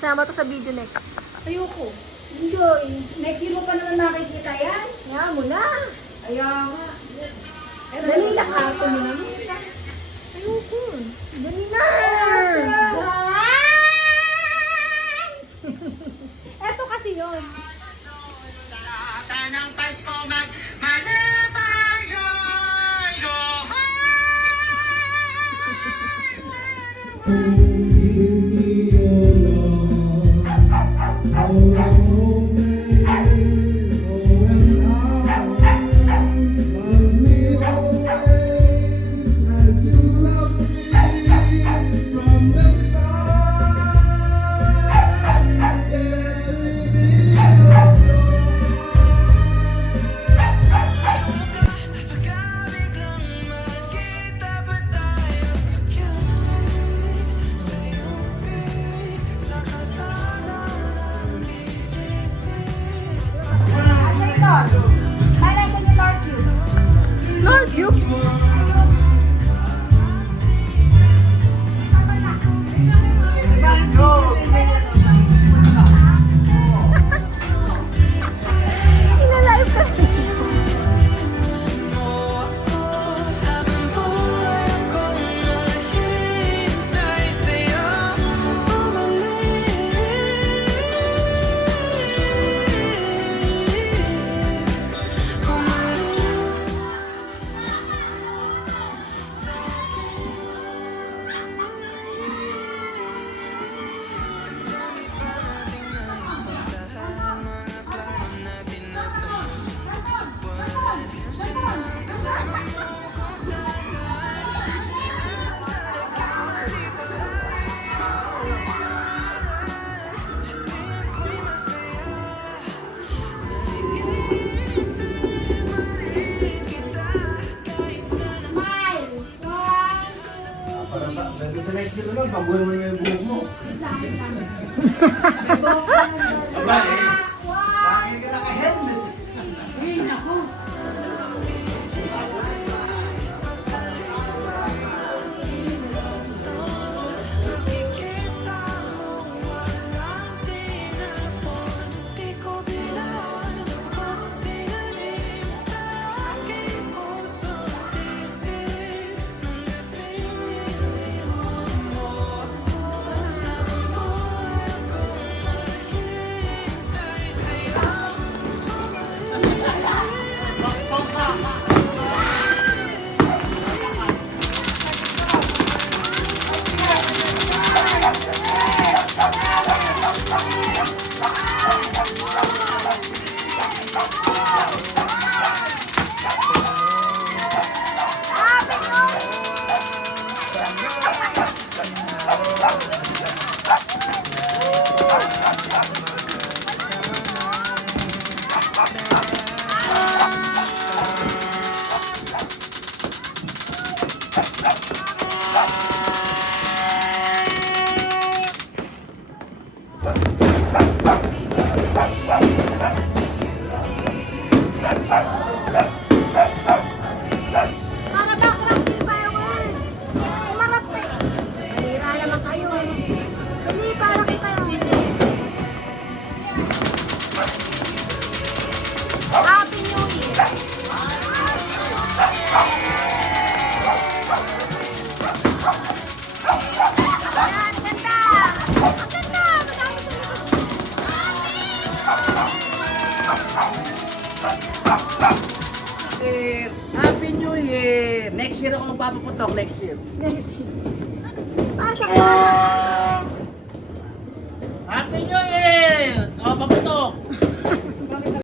Sama to sa video next. Ayoko. Enjoy. Next year mo pa naman makikita yan. Kaya mo na. Ayaw nga. Dali na ka. Mo na. Ayoko. Dali na. Eto kasi yun. Tanang Pasko magmalapang Lord Cubes. Ilalive ka na. Sa next year naman, baguhin mo yung buhok mo. Aba eh, bakit ka naka-helmet? Happy New Year! Next year ako magpapaputok, next year. Next year. Pasok na. Happy New Year!